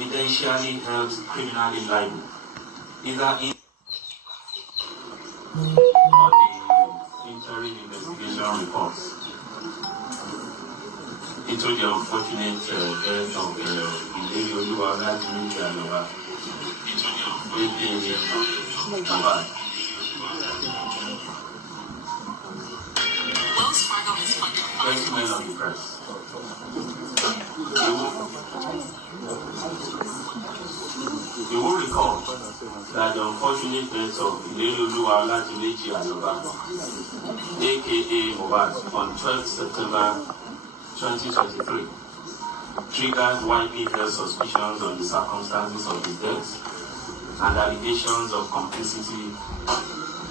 evidentially held criminally liable, either in or the interim investigation reports into the unfortunate death of Ìlérí Olúwa Ọlájúmẹ́jì Àlọ́bá, Mohbad. Gentlemen of the press, you will recall that the unfortunate death of Ìlérí Olúwa Ọlájúmẹ́jì Àlọ́bá, aka Mohbad, on 12th September 2023, triggered widely held suspicions on the circumstances of his death and allegations of complicity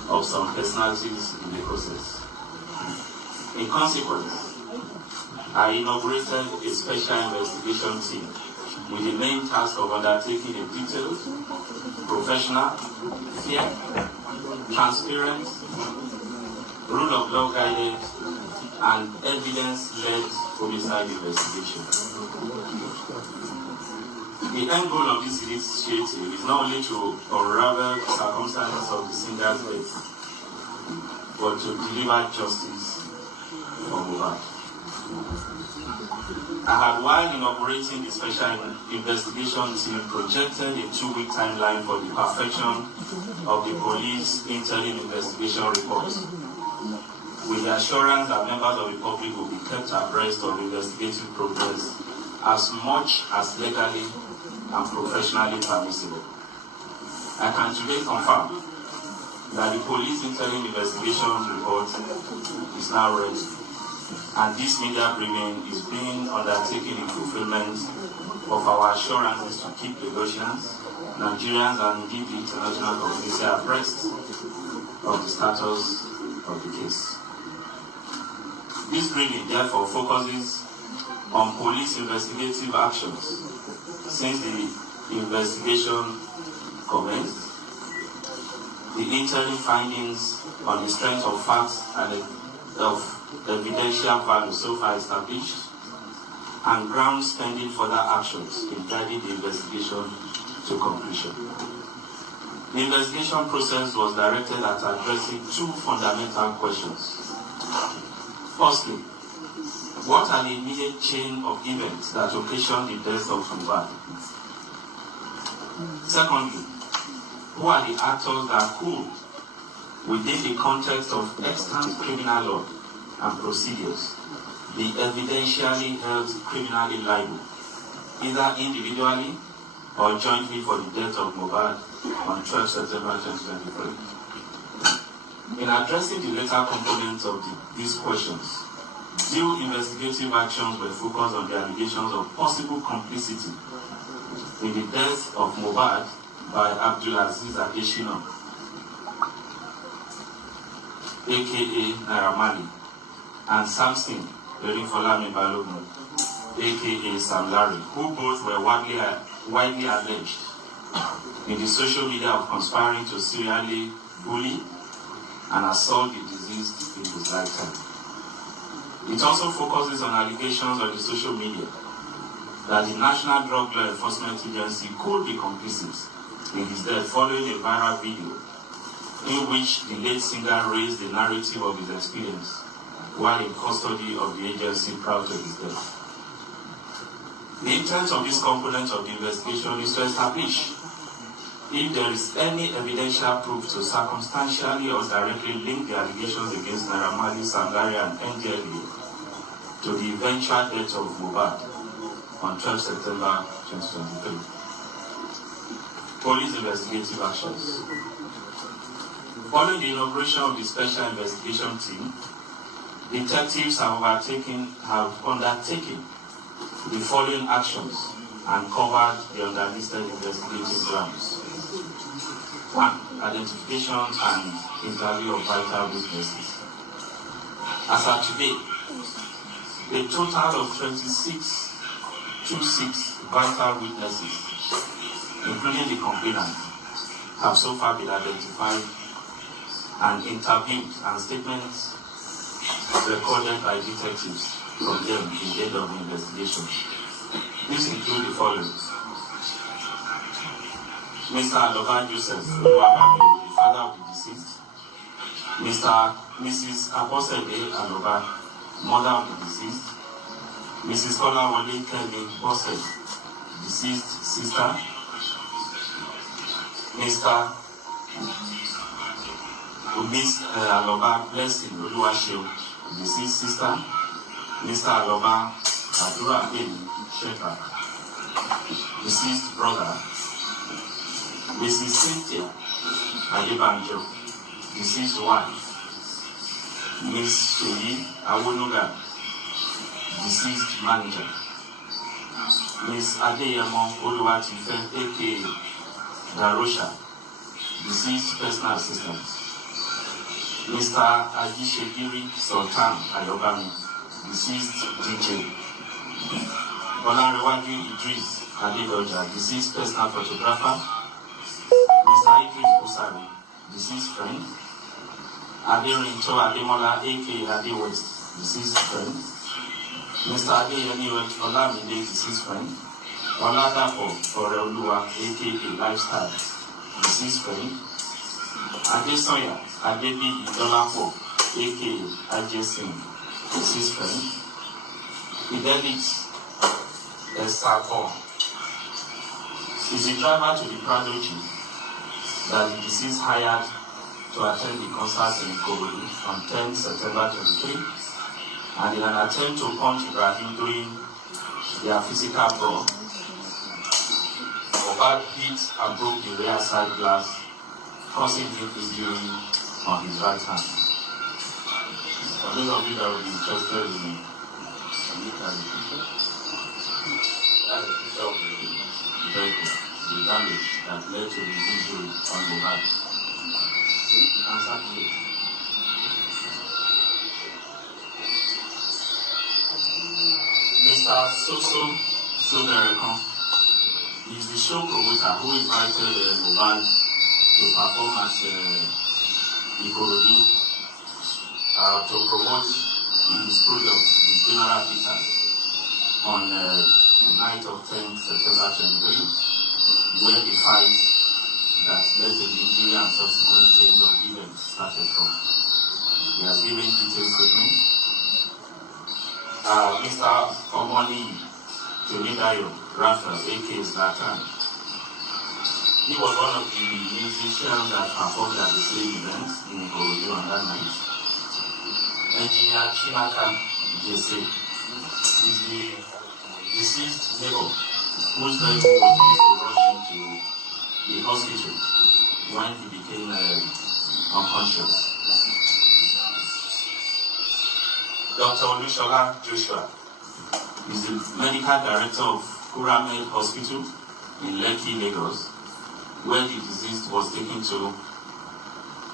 of some personalities in the process. In consequence, I inaugurated a special investigation team with the main task of undertaking a detailed, professional, fair, transparent, rule of law guided, and evidence-led homicide investigation. The end goal of this initiative is not only to unravel the circumstances of the singer's death, but to deliver justice for Mohbad. I had, while inaugurating the special investigation team, projected a 2-week timeline for the perfection of the police interim investigation report, with the assurance that members of the public will be kept abreast of investigative progress as much as legally and professionally permissible. I can today confirm that the police interim investigation report is now ready, and this media briefing is being undertaken in fulfillment of our assurances to keep Lagosians, Nigerians, and indeed the international community abreast of the status of the case. This briefing therefore focuses on police investigative actions since the investigation commenced, the interim findings on the strength of facts and of evidential value so far established, and grounds pending further actions in guiding the investigation to completion. The investigation process was directed at addressing 2 fundamental questions. Firstly, what are the immediate chain of events that occasioned the death of Mohbad? Secondly, who are the actors that could, within the context of extant criminal law and procedures, be evidentially held criminally liable, either individually or jointly for the death of Mohbad on 12 September 2023. In addressing the later components of these questions, due investigative actions were focused on the allegations of possible complicity in the death of Mohbad by Abdulaziz Adesina, aka Naira Marley, and Samson Erinfolami Balogun, aka SamLarry, who both were widely alleged in the social media of conspiring to serially bully and assault the deceased in his lifetime. It also focuses on allegations on the social media that the National Drug Law Enforcement Agency could be complicit in his death following a viral video in which the late singer raised the narrative of his experience while in custody of the agency prior to his death. The intent of this component of the investigation is to establish if there is any evidential proof to circumstantially or directly link the allegations against Naira Marley, SamLarry, and NDLA to the eventual death of Mohbad on 12 September 2023. Police investigative actions. Following the inauguration of the special investigation team, detectives have undertaken the following actions and covered the underlisted investigative grounds. 1. Identification and interview of vital witnesses. As at today, a total of 26 vital witnesses, including the complainant, have so far been identified and interviewed, and statements recorded by detectives from them in the end of the investigation. These include the following. Mr. Aloba Joseph, the father of the deceased. Mrs. Abosede Aloba, mother of the deceased. Mrs. Kolawole Kelly Bossett, deceased sister. Mr. Miss Aloba Blessing Oluwaseo, deceased sister. Mr. Aloba Adura Eli Sheka, deceased brother. Mrs. Cynthia Adebanjo, deceased wife. Miss Sheyi Awonoga, deceased manager. Miss Adeyemo Oluwatife, aka Darosha, deceased personal assistant. Mr. Ajishegiri Sultan Ayobami, deceased DJ. Olarewaju Idris Adedoja, deceased personal photographer. Mr. Idris Busari, deceased friend. Aderinto Ademola, aka Ade West, deceased friend. Mr. Adeyemi Olamide, deceased friend. Oladapo Oreoluwa, aka Lifestyle, deceased friend. Adesoya Adebi Idolapo, aka Ajesin, deceased friend. Fidelis Esabo is the driver to the Prado Chief that the deceased hired to attend the concert in Ikorodu on 10 September 23, and in an attempt to punch Ibrahim during their physical brawl, Mohbad hit and broke the rear side glass, causing him injury on his right hand. For those of you that will be interested in that's the picture of the vehicle, the damage that led to his injury on Mohbad. Mr. Soso Soderekon is the show promoter who invited Mohbad to perform at Ikorodu to promote his product, the General Peters, on the night of 10 September 23, where the fight that led to the injury and subsequent change of events started from. He has given detailed statements. Mr. Omoni Tonidayo Raphael, aka Zlatan, he was one of the musicians that performed at the same event in Ikorodu on that night. Engineer Chinaka Jesse is the deceased neighbor whose vehicle was used to rush into the hospital when he became unconscious. Dr. Olushola Joshua is the medical director of Kuramed Hospital in Lekki, Lagos, where the deceased was taken to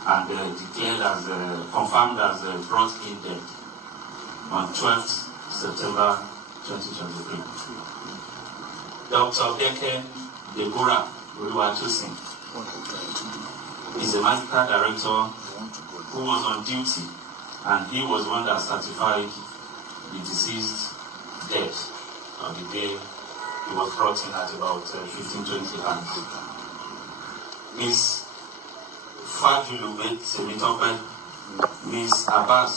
and declared as confirmed as brought in death on 12th September 2023. Dr. Beke Deborah Oluwatosin is the medical director who was on duty, and he was one that certified the deceased death on the day he was brought in at about 15-20 hours. Miss Fajulube Semitope, Miss Abbas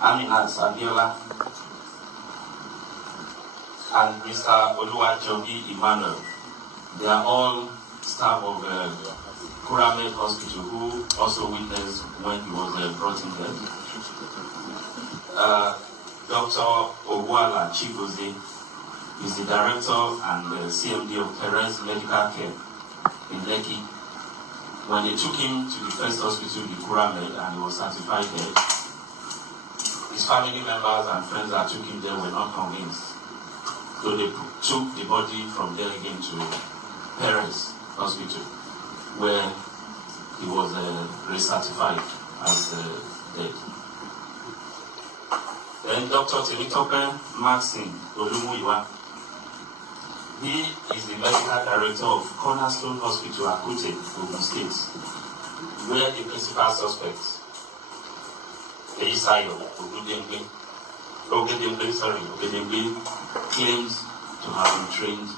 Aminat Abiola, and Mr. Oluwajobi Emmanuel. They are all staff of Kuramed Hospital who also witnessed when he was brought in there. Dr. Ogwala Chigoze is the director and CMD of Perez Medical Care in Lekki. When they took him to the first hospital, the Kuramed, and he was certified there, his family members and friends that took him there were not convinced. So they took the body from there again to Perez Hospital, where he was recertified as dead. Then Dr. Temitope Maxine Olumuyiwa, he is the medical director of Cornerstone Hospital, Akute, Ogun State, where the principal suspect, Eisayo Ogedembe, claims to have been trained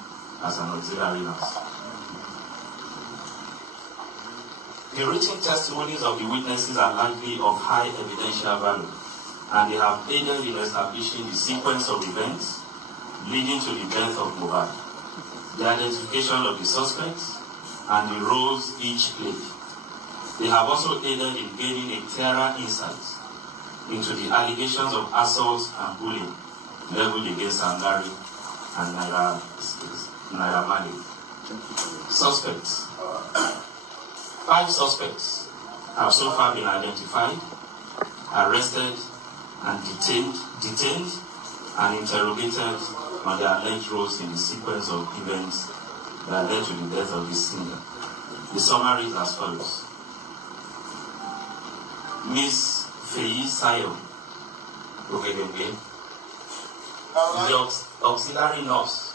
as an auxiliary nurse. The written testimonies of the witnesses are likely of high evidential value, and they have aided in establishing the sequence of events leading to the death of Mohbad, the identification of the suspects, and the roles each played. They have also aided in gaining a clearer insight into the allegations of assault and bullying leveled against SamLarry and Naira Marley. Suspects. 5 suspects have so far been identified, arrested, and detained and interrogated on their alleged roles in the sequence of events that led to the death of the singer. The summary is as follows. Miss Feyi Sayo, the auxiliary nurse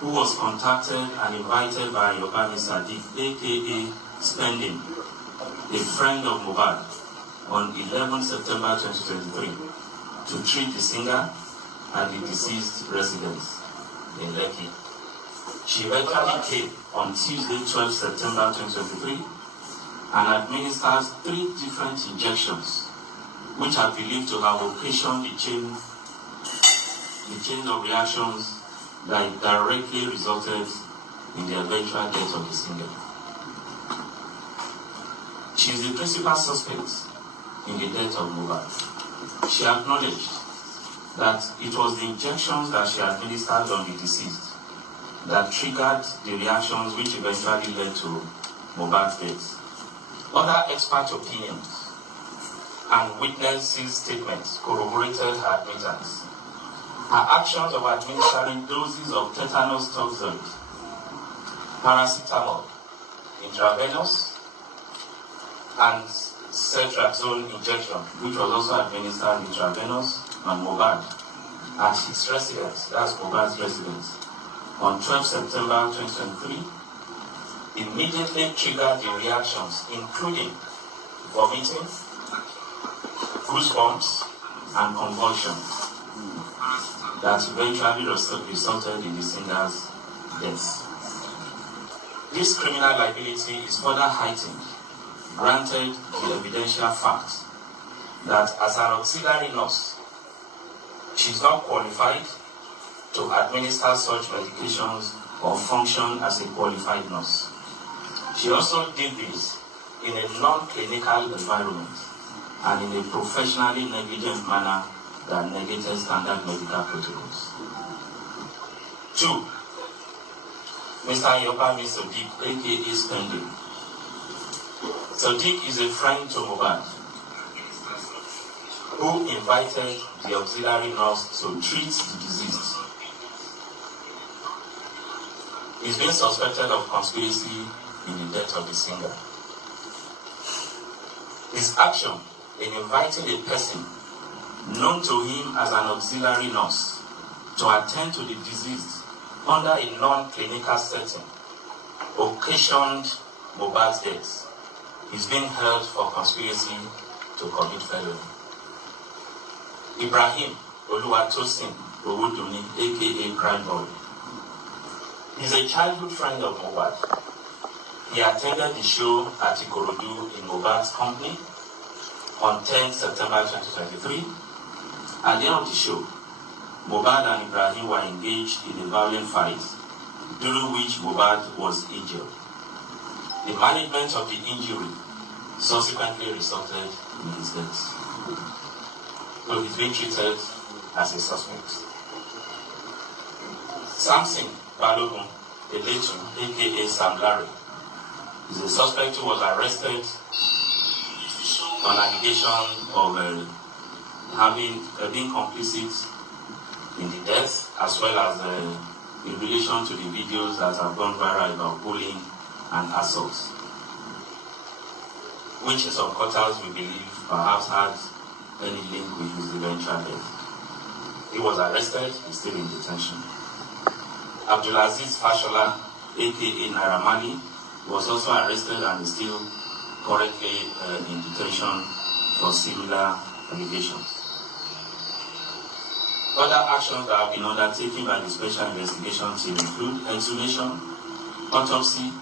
who was contacted and invited by Yobani Sadiq, aka Spending, a friend of Mohbad, on 11 September 2023 to treat the singer at the deceased residence in Lekki. She eventually came on Tuesday, 12 September 2023 and administered 3 different injections, which are believed to have occasioned the chain of reactions that directly resulted in the eventual death of the singer. She is the principal suspect in the death of Mohbad. She acknowledged that it was the injections that she administered on the deceased that triggered the reactions which eventually led to Mohbad's death. Other expert opinions and witnesses' statements corroborated her admittance. Her actions of administering doses of tetanus toxoid, paracetamol, intravenous, and ceftriaxone injection, which was also administered intravenous on Mohbad at his residence, that's Mohbad's residence, on 12 September 2023, immediately triggered the reactions, including vomiting, goosebumps, and convulsions, that eventually resulted in the singer's death. This criminal liability is further heightened, granted the evidential fact that as an auxiliary nurse, she is not qualified to administer such medications or function as a qualified nurse. She also did this in a non-clinical environment and in a professionally negligent manner that negated standard medical protocols. 2. Mr. Yobami Sadiq, aka Spending. Sadiq is a friend to Mohbad who invited the auxiliary nurse to treat the deceased. He's been suspected of conspiracy in the death of the singer. His action in inviting a person known to him as an auxiliary nurse to attend to the deceased under a non-clinical setting occasioned Mohbad's death. He's being held for conspiracy to commit felony. Ibrahim Oluwatosin Owoduni, aka Crime Boy. He's a childhood friend of Mohbad. He attended the show at Ikorodu in Mohbad's company on 10 September 2023. At the end of the show, Mohbad and Ibrahim were engaged in a violent fight, during which Mohbad was injured. The management of the injury subsequently resulted in his death. So he's being treated as a suspect. Samson Balogun, the late aka SamLarry, is a suspect who was arrested on allegation of being complicit in the death, as well as in relation to the videos that have gone viral about bullying and assault, which in some quarters we believe perhaps had any link with his eventual death. He was arrested, he's still in detention. Abdulaziz Fashola, aka Naira Marley, was also arrested and is still currently in detention for similar allegations. Other actions that have been undertaken by the Special Investigation Team include exhumation, autopsy,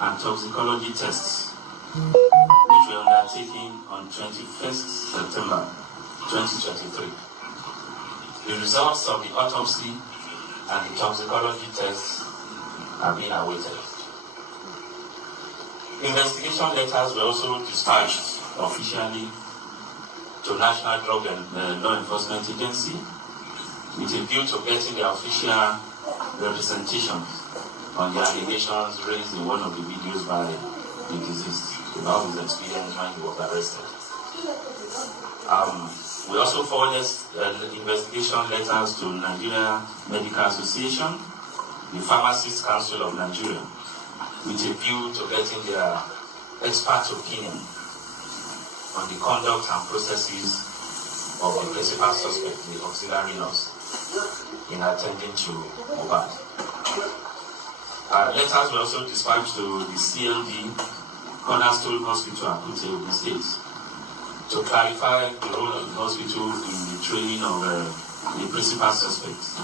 and toxicology tests which were undertaken on 21st September 2023. The results of the autopsy and the toxicology tests are being awaited. Investigation letters were also dispatched officially to National Drug and Law Enforcement Agency with a view to getting the official representation on the allegations raised in one of the videos by the deceased about his experience when he was arrested. We also forwarded investigation letters to Nigeria Medical Association, the Pharmacists Council of Nigeria, with a view to getting their expert opinion on the conduct and processes of the principal suspect, the auxiliary nurse, in attending to Mohbad. Letters were also dispatched to the CLD, Cornerstone Hospital, Akute, Ogun State, to clarify the role of the hospital in the training of the principal suspects.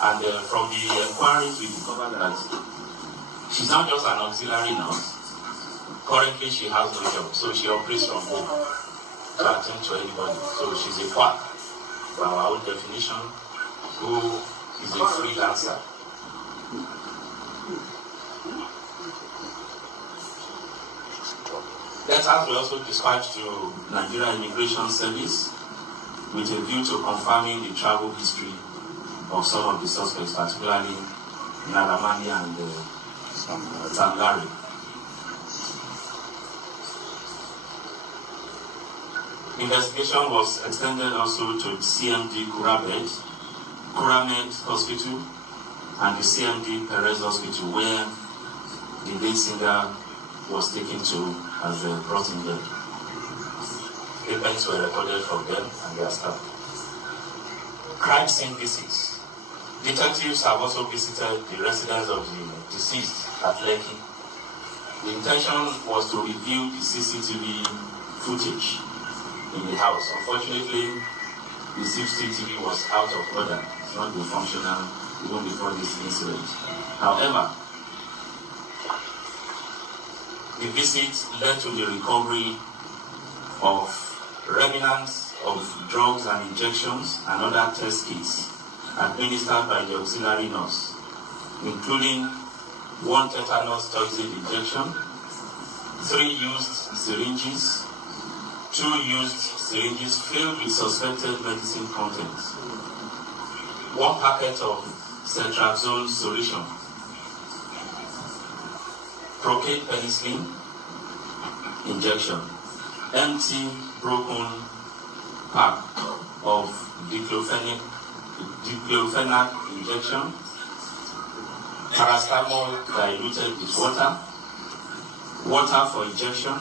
And from the inquiries, we discovered that she's not just an auxiliary nurse. Currently, she has no job, so she operates from home to attend to anybody. So she's a quack, by our own definition, who is a freelancer. Letters were also dispatched to Nigeria Immigration Service with a view to confirming the travel history of some of the suspects, particularly Naira Marley and SamLarry. Investigation was extended also to CMD Kuramed Hospital and the CMD Perez Hospital, where the lead singer was taken to as brought in there. Statements were recorded from them and their staff. Crime scene visits. Detectives have also visited the residence of the deceased at Lekki. The intention was to review the CCTV footage in the house. Unfortunately, the CCTV was out of order. It's not been functional even before this incident. However, the visit led to the recovery of remnants of drugs and injections and other test kits administered by the auxiliary nurse, including 1 tetanus toxin injection, 3 used syringes, 2 used syringes filled with suspected medicine contents, 1 packet of cetrazole solution, procaine penicillin injection, empty broken pack of diclofenac injection, paracetamol diluted with water, water for injection,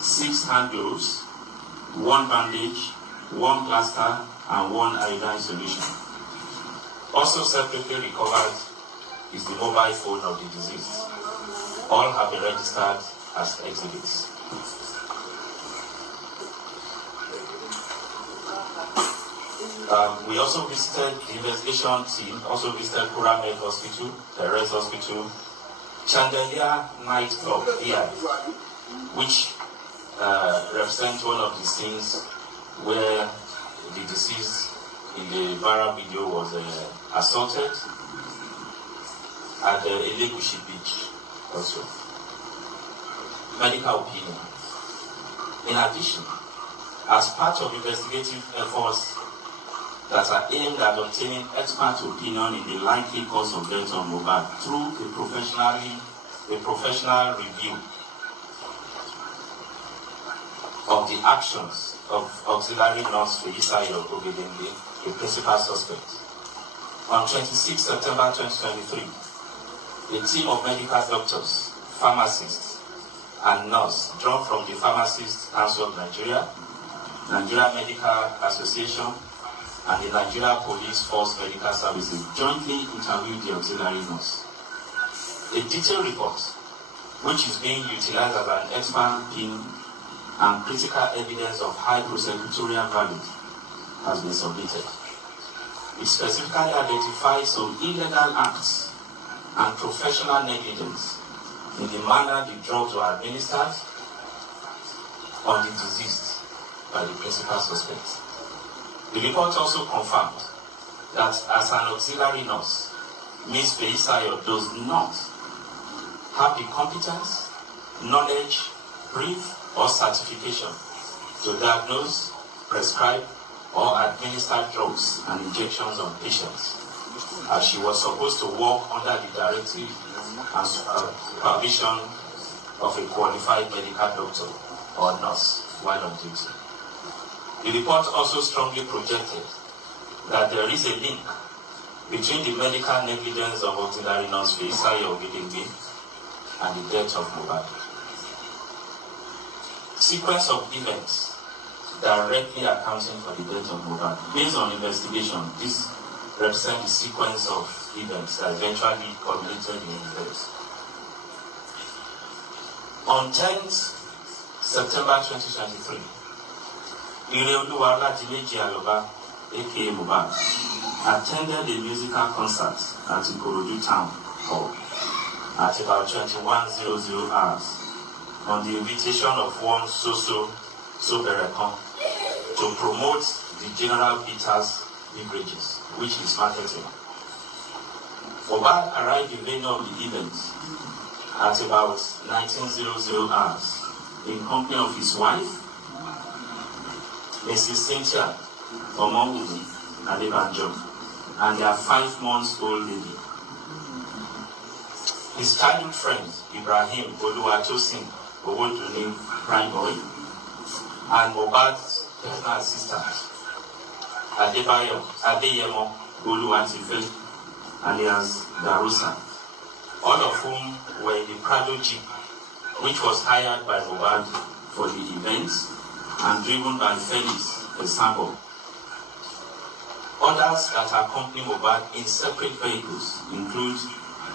6 hand gloves, 1 bandage, 1 plaster, and 1 iodine solution. Also separately recovered is the mobile phone of the deceased. All have been registered as exhibits. We also visited the investigation team, also visited Kuramed Hospital, Perez Hospital, Chandelier Nightclub, which represents one of the scenes where the deceased in the viral video was assaulted at the Elegushi Beach also. Medical opinion. In addition, as part of investigative efforts that are aimed at obtaining expert opinion in the likely cause of death of Mohbad through a professional review of the actions of auxiliary nurse Feyisayo Ogedengbe, the principal suspect. On 26 September 2023, a team of medical doctors, pharmacists, and nurses drawn from the Pharmacists Council of Nigeria, Nigeria Medical Association, and the Nigeria Police Force Medical Services jointly interviewed the auxiliary nurse. A detailed report, which is being utilized as an expert opinion and critical evidence of high prosecutorial value, has been submitted. It specifically identifies some illegal acts and professional negligence in the manner the drugs were administered on the deceased by the principal suspect. The report also confirmed that as an auxiliary nurse, Ms. Feisayo does not have the competence, knowledge, brief, or certification to diagnose, prescribe, or administer drugs and injections on patients, as she was supposed to work under the directive and supervision of a qualified medical doctor or nurse while on duty. The report also strongly projected that there is a link between the medical negligence of auxiliary nurse Feisayo and the death of Mohbad. Sequence of events directly accounting for the death of Mohbad. Based on investigation, this represents the sequence of events that eventually culminated in the death. On 10th September 2023, Ireoluwa Oladimeji Aloba, aka Mohbad, attended a musical concert at Ikorodu Town Hall at about 21:00 hours on the invitation of one Soberekon to promote the General Peters beverages, which is marketing. Mohbad arrived in the venue of the event at about 19:00 hours in company of his wife, Mrs. Cynthia Omowumi Adebanjo, and their 5-month-old baby. His childhood friend, Ibrahim Oluwatosin Owodunni Prime Boy, and Mohbad's personal assistant, Adeyemo Oluwatife, alias Darusa, all of whom were in the Prado Jeep, which was hired by Mohbad for the event and driven by Felix Esabo. Others that accompany Mohbad in separate vehicles include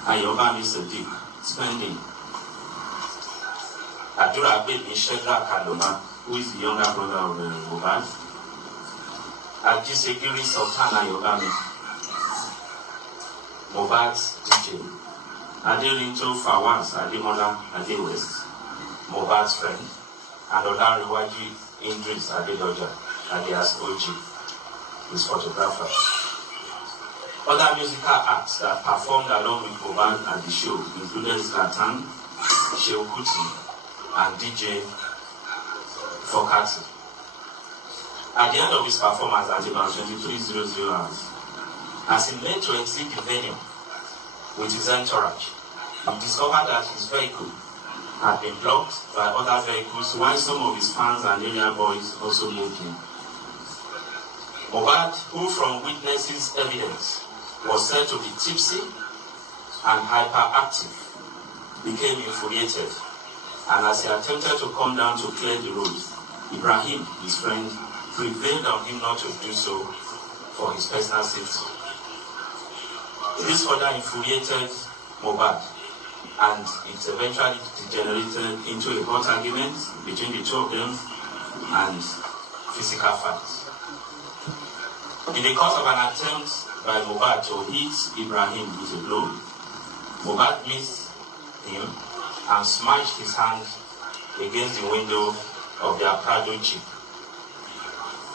Ayobami Sadiq, Spending, Adurabedi Shedra Kaloma, who is the younger brother of Mohbad, Ajisegiri Sultan Ayobami, Mohbad's DJ, Adelinto Fawaz Ademola Adewest, Mohbad's friend, and Olariwaju Idris Adedoja, alias OG, his photographer. Other musical acts that performed along with Mohbad at the show included Zlatan, Shehu Kuti, and DJ Fokati. At the end of his performance at about 23:00 hours, as he made to exit the venue with his entourage, he discovered that his vehicle had been blocked by other vehicles, while some of his fans and area boys also moved in. Mohbad, who from witnesses' evidence was said to be tipsy and hyperactive, became infuriated, and as he attempted to come down to clear the road, Ibrahim, his friend, prevailed on him not to do so for his personal safety. This further infuriated Mohbad, and it eventually degenerated into a hot argument between the two of them and physical fights. In the course of an attempt by Mohbad to hit Ibrahim with a blow, Mohbad missed him and smashed his hand against the window of their Prado Jeep,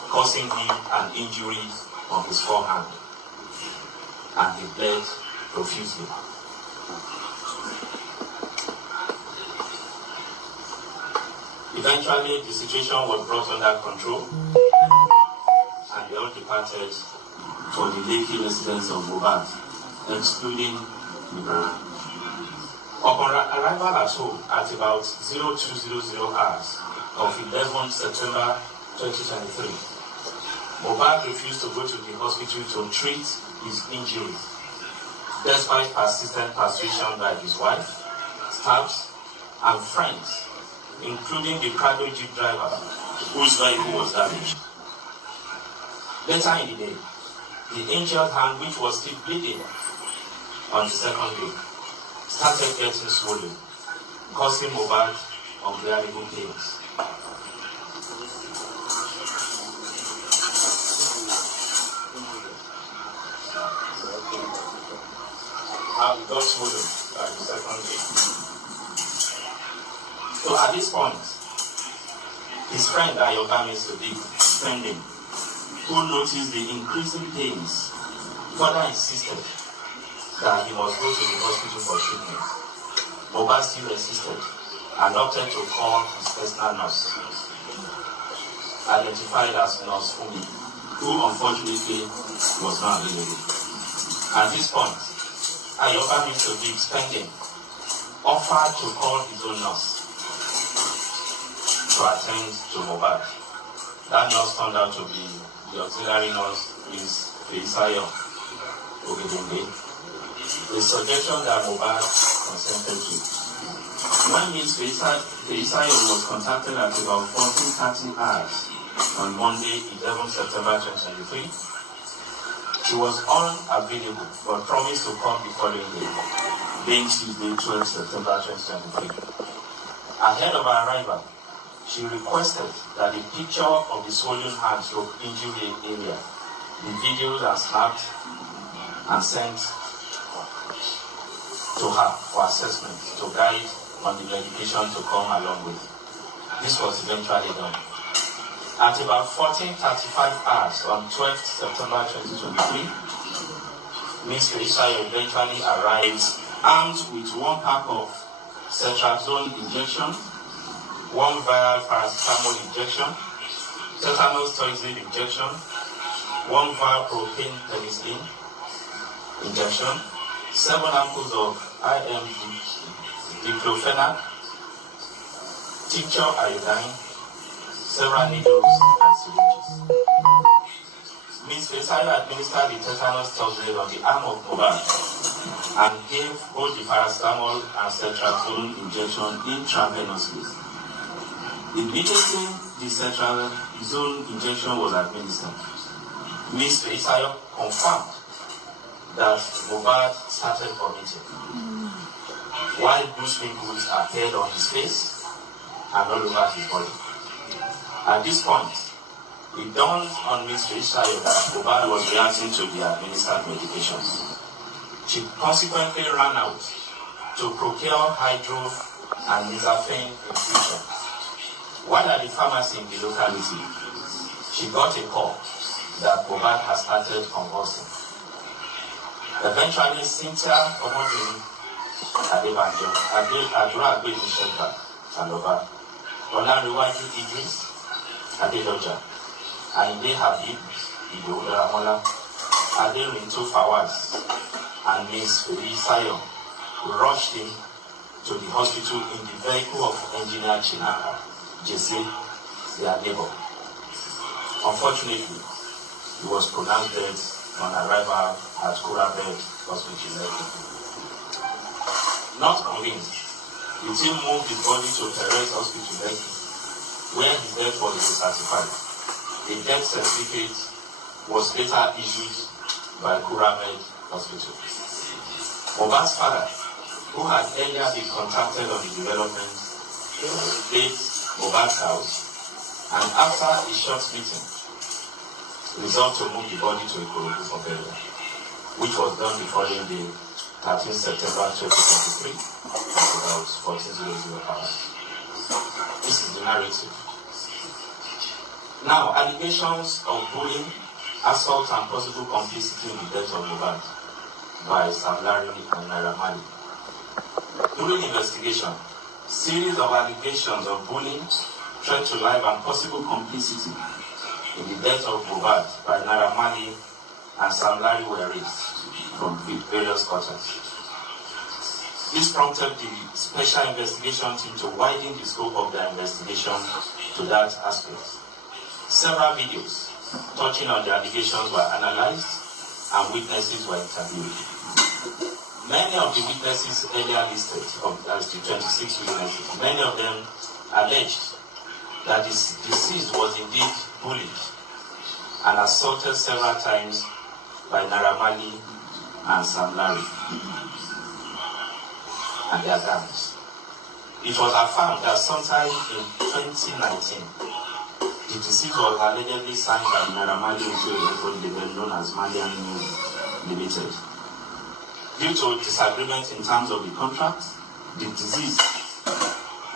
causing him an injury on his forehand, and he bled profusely. Eventually, the situation was brought under control, and they all departed for the Lekki residence of Mohbad, excluding Ibrahim. Upon arrival at home at about 02:00 hours of 11 September 2023, Mohbad refused to go to the hospital to treat his injuries, despite persistent persuasion by his wife, staffs, and friends, including the Prado Jeep driver, whose vehicle was damaged. Later in the day, the injured hand, which was still bleeding on the second day, started getting swollen, causing Mohbad unbearable pains. How it got swollen by the second day. So at this point, his friend Ayoba Mr. Big spending, who noticed the increasing pains, further insisted that he must go to the hospital for treatment. Mohbad still resisted and opted to call his personal nurse, identified as Nurse Fumi, who unfortunately was not available. At this point, Ayoba Mr. Big spending offered to call his own nurse to attend to Mohbad. That nurse turned out to be the auxiliary nurse, Ms. Feisayo Ogedenge. The suggestion that Mohbad consented to. When Ms. Feisayo was contacted at about 14:30 hours on Monday, 11 September 2023, she was unavailable but promised to come the following day, being Tuesday, 12 September 2023. Ahead of her arrival, she requested that the picture of the swollen hand to injury area be videoed and snapped and sent to her for assessment to guide on the medication to come along with. This was eventually done. At about 14:35 hours on 12th September 2023, Ms. Feisayo eventually arrives armed with one pack of cetrazone injection, one vial paracetamol injection, tetanus toxoid injection, one vial propane penicillin injection, 7 ampoules of IM diclofenac, tincture iodine, several needles and syringes. Ms. Feisayo administered the tetanus toxoid on the arm of Mohbad and gave both the paracetamol and cetrazone injection intravenously. Immediately the cetrazone injection was administered, Ms. Feisayo confirmed that Mohbad started vomiting, while blue pimples appeared on his face and all over his body. At this point, it dawned on Ms. Feisayo that Mohbad was reacting to the administered medications. She consequently ran out to procure hydro and nizafene infusion. While at the pharmacy in the locality, she got a call that Mohbad had started convulsing. Eventually, Cynthia Omodin Adebanjo, Adura Agbedi Sheka, Aloba, Olariwaju Idris, Adedoja, Ainde Habib, Ido Ramola, Aderinto Fawaz, and Ms. Feisayo rushed him to the hospital in the vehicle of Engineer Chinaka, Jesse, their neighbor. Unfortunately, he was pronounced dead on arrival at Kurabed Hospital. Not convinced, the team moved his body to ťhrə Hospital, where his death body was certified. A death certificate was later issued by Kurabed Hospital. Mohbad's father, who had earlier been contracted on the development, late Mohbad's house, and after a short meeting, resolved to move the body to Ikorodu for burial, which was done the following day, 13 September 2023, at about 14:00 hours. This is the narrative. Now, allegations of bullying, assault, and possible complicity in the death of Mohbad by SamLarry and Naira Marley. During investigation, series of allegations of bullying, threat to life, and possible complicity in the death of Mohbad by Naira Marley and SamLarry were raised from various quarters. This prompted the special investigation team to widen the scope of their investigation to that aspect. Several videos touching on the allegations were analyzed and witnesses were interviewed. Many of the witnesses earlier listed, as the 26 witnesses, many of them alleged that the deceased was indeed bullied and assaulted several times by Naira Marley and SamLarry and their gangs. It was affirmed that sometime in 2019, the deceased was allegedly signed by Naira Marley into a record label known as Malian News Limited. Due to disagreement in terms of the contract, the deceased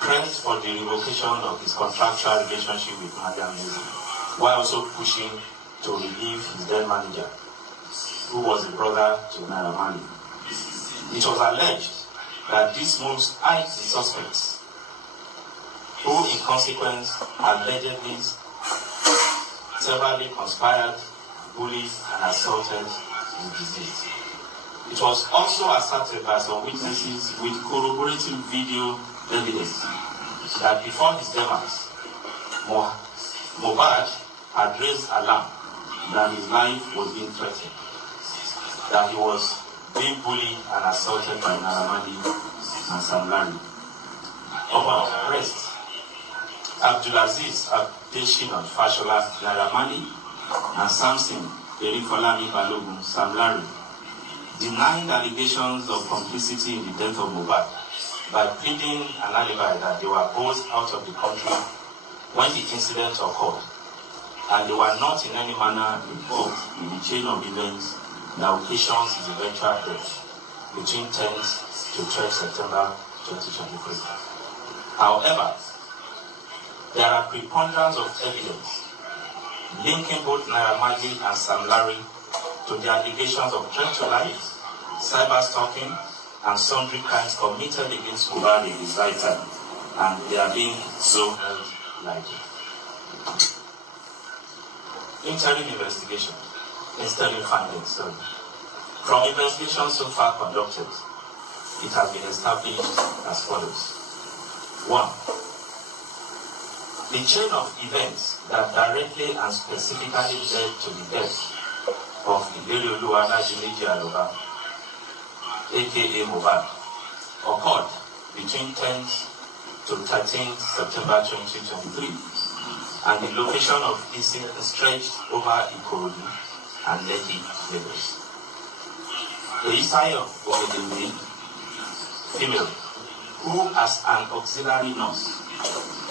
pressed for the revocation of his contractual relationship with Madam Music, while also pushing to relieve his then manager, who was the brother to Naira Marley. It was alleged that these moves eyed the suspects, who in consequence allegedly severally conspired, bullied, and assaulted the deceased. It was also asserted by some witnesses with corroborating video evidence that before his demise, Mohbad had raised alarm that his life was being threatened, that he was being bullied and assaulted by Naira Marley and SamLarry. Upon arrest, Abdulaziz Abdeshinon Fashola Naira Marley and Samson Erifolami Balogun SamLarry denied allegations of complicity in the death of Mohbad by pleading an alibi that they were both out of the country when the incident occurred, and they were not in any manner involved in the chain of events that occasions his eventual death between 10th to 12th September 2023. However, there are preponderance of evidence linking both Naira Marley and SamLarry to the allegations of threat to life, cyberstalking, and sundry crimes committed against Mohbad in his lifetime, and they are being so held liable. Interim investigation. Interim findings. From investigations so far conducted, it has been established as follows. 1. The chain of events that directly and specifically led to the death of Iberioluwa Najimiji Aloba, aka Mohbad, occurred between 10th to 13th September 2023, and the location of incident stretched over Ikorodu and Lekki, Lagos. Eisayo Ogedengbe, female, who as an auxiliary nurse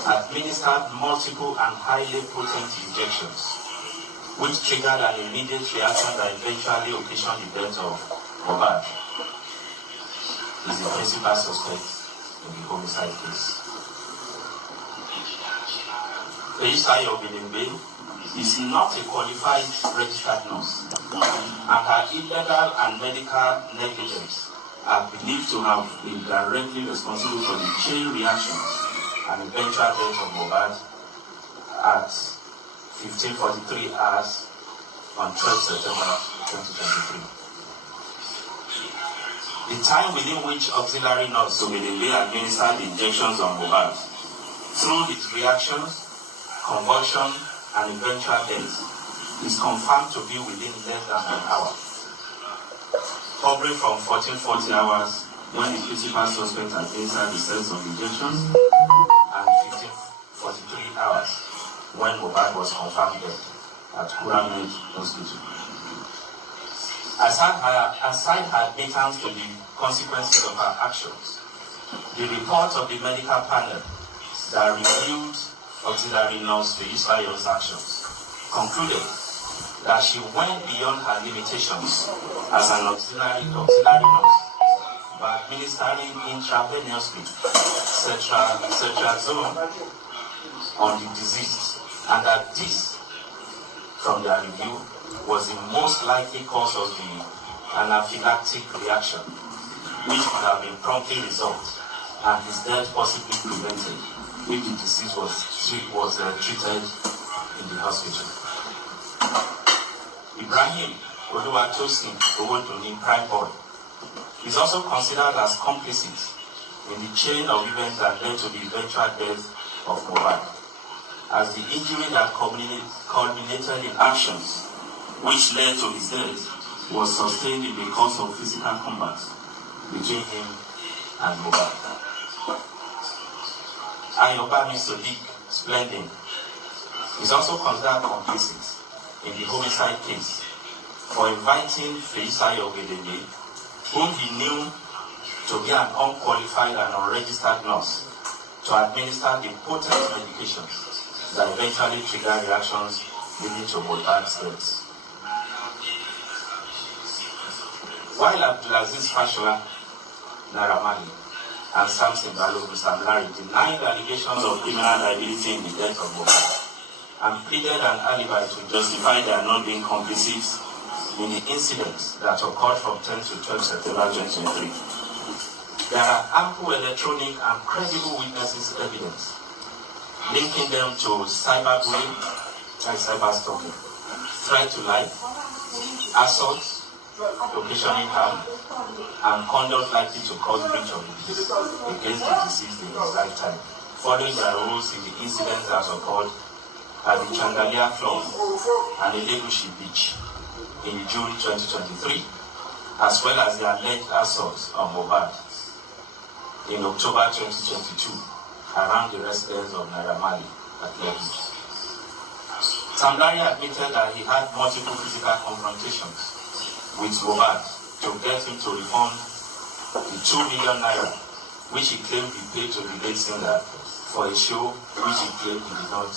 administered multiple and highly potent injections, which triggered an immediate reaction that eventually occasioned the death of Mohbad, is the principal suspect in the homicide case. Eisayo Ogedengbe is not a qualified registered nurse, and her illegal and medical negligence are believed to have been directly responsible for the chain reactions and eventual death of Mohbad at 15:43 hours on 12 September 2023. The time within which auxiliary nurse Ogedengbe administered injections on Mohbad, through his reactions, convulsion, and eventual death, is confirmed to be within less than an hour, covering from 1440 hours when the principal suspect administered the sets of injections and 1543 hours when Mohbad was confirmed dead at Kuramed Hospital. Aside her admittance to the consequences of her actions, the report of the medical panel that reviewed auxiliary nurse Eisayo's actions concluded that she went beyond her limitations as an auxiliary nurse by administering intravenously cetrazone on the deceased, and that this, from their review, was the most likely cause of the anaphylactic reaction, which could have been promptly resolved and his death possibly prevented if the disease was treated in the hospital. Ibrahim Oluwatosin Owodunni Prime Boy is also considered as complicit in the chain of events that led to the eventual death of Mohbad, as the injury that culminated in actions which led to his death was sustained in the course of physical combat between him and Mohbad. Ayobami Sodiq Splendid is also considered complicit in the homicide case for inviting Eisayo Ogedengbe, whom he knew to be an unqualified and unregistered nurse, to administer the potent medications that eventually triggered reactions leading to Mohbad's death. While Abdulaziz Fashola Naira Marley and SamLarry denying the allegations of criminal liability in the death of Mohbad and pleaded an alibi to justify their not being complicit in the incidents that occurred from 10 to 12 September 2023. There are ample electronic and credible witnesses evidence linking them to cyberbullying and cyberstalking, threat to life, assault, occasioning harm, and conduct likely to cause breach of the peace against the deceased in his lifetime, following their roles in the incidents that occurred at the Chandelier Club and the Legushi Beach in June 2023, as well as the alleged assault on Mohbad in October 2022 around the residence of Naira Marley at Legushi. SamLarry admitted that he had multiple physical confrontations with Mohbad to get him to refund the 2 million naira, which he claimed he paid to the late singer for a show which he claimed he did not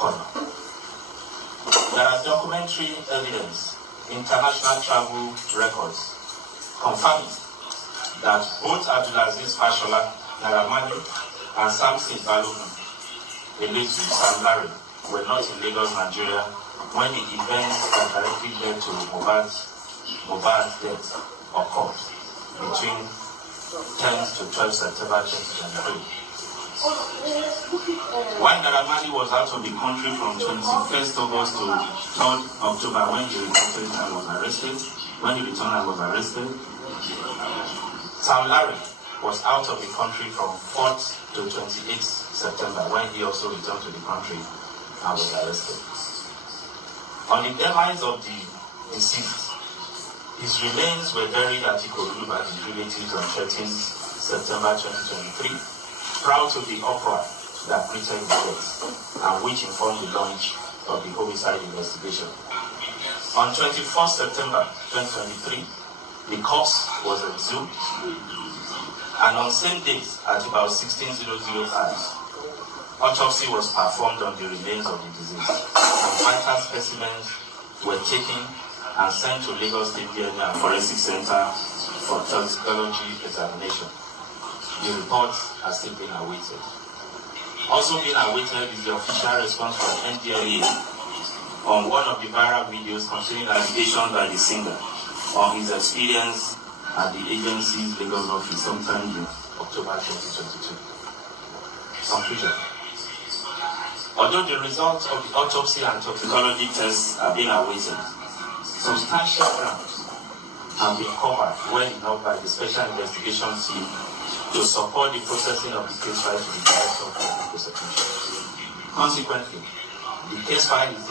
honor. There are documentary evidence, international travel records, confirming that both Abdulaziz Fashola, Naira Marley, and Samson Balogun, the late SamLarry, were not in Lagos, Nigeria, when the events that directly led to Mohbad's death occurred between 10 to 12 September 2023. While Naira Marley was out of the country from 21st August to 3rd October when he returned and was arrested, SamLarry was out of the country from 4th to 28th September when he also returned to the country and was arrested. On the demise of the deceased, his remains were buried at Ikorodu by his relatives on 13th September 2023, prior to the uproar that greeted his death and which informed the launch of the homicide investigation. On 21st September 2023, the corpse was exhumed, and on same date at about 16:00 hours, autopsy was performed on the remains of the deceased, and vital specimens were taken and sent to Lagos State DNA and Forensic Center for toxicology examination. The reports are still being awaited. Also being awaited is the official response from NDLEA on one of the viral videos concerning allegations by the singer on his experience at the agency's Lagos office sometime in October 2022. Conclusion. Although the results of the autopsy and toxicology tests are being awaited, substantial grounds have been covered well enough by the Special Investigation Team to support the processing of the case file to the Director of Public Prosecution. Consequently, the case file is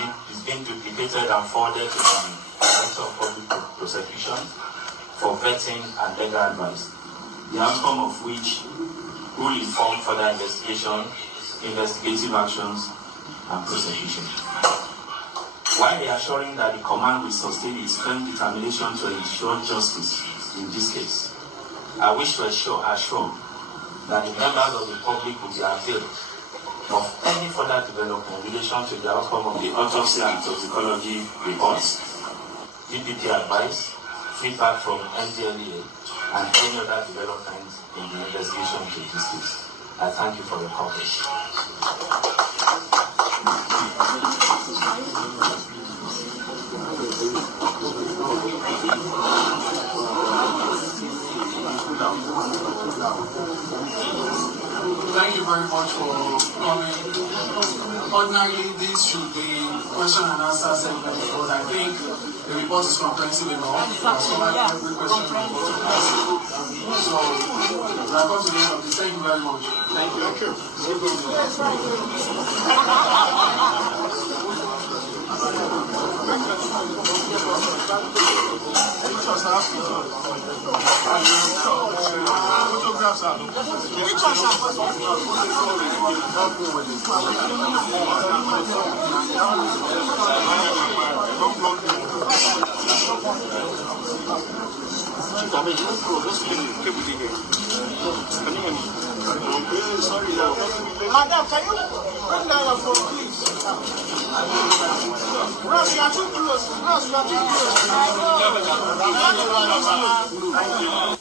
being duplicated and forwarded to the Director of Public Prosecution for vetting and legal advice, the outcome of which will inform further investigation, investigative actions, and prosecution. While reassuring that the command will sustain its firm determination to ensure justice in this case, I wish to assure that the members of the public will be availed of any further development in relation to the outcome of the autopsy and toxicology reports, DPP advice, feedback from NDLEA, and any other developments in the investigation into this case. I thank you for your coverage. Thank you very much for coming. Ordinarily, this should be question and answer segment, but I think the report is comprehensive enough. It's covered every question and report of us. So, we have come to the end of this. Thank you very much. Thank you. Thank you. Madam, can you bring down your phone, please? Ross, you are too close. Ross, you are too close.